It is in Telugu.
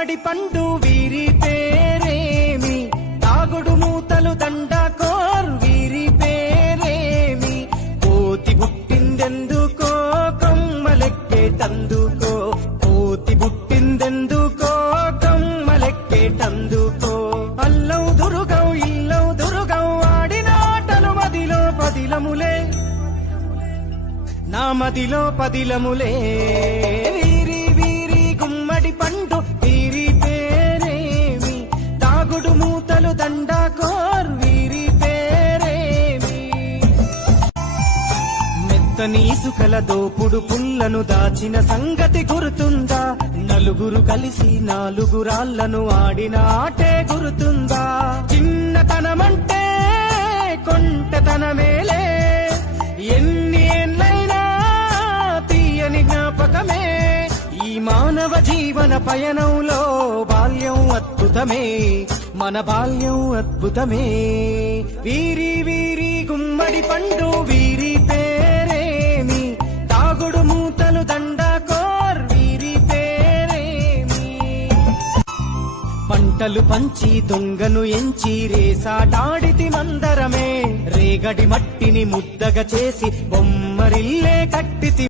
గుమ్మడి పండు వీరి పేరేమి, తాగుడు మూతలు దండాకోర్ వీరి పేరేమి, కోతి పుట్టిందెందుకో కొమ్మలెక్కేటందుకో, కోతి పుట్టిందెందుకో కొమ్మలెక్కేటందుకో. అల్లౌ దురుగౌ ఇల్లౌ దురుగౌ ఆడిన ఆటలు మదిలో పదిలములే, నా మదిలో పదిలములే. వీరి వీరి గుమ్మడి పండు వీరి పేరేమి, తాగుడు మూతలు దండాకోర్ వీరి పేరేమి. మెత్తని ఇసుకల దోపుడు పుల్లను దాచిన సంగతి గుర్తుందా, నలుగురు కలిసి నాలుగురాళ్లను ఆడిన ఆటే గుర్తుందా. చిన్నతనమంటే కొంటెతనమేలే, ఎన్ని ఏళ్ళైనా తీయని జ్ఞాపకమే. ఈ మానవ జీవన పయనంలో బాల్యం అద్భుతమే, మన బాల్యం అద్భుతమే. వీరి వీరి గుమ్మడి పండు వీరి పేరేమి, తాగుడు మూతలు దండాకోర్ వీరి పేరేమి. పంటలు పంచి దొంగను ఎంచి రేసాటాడితి మందరమే, రేగడి మట్టిని ముద్దగా చేసి బొమ్మరిల్లే కట్టితి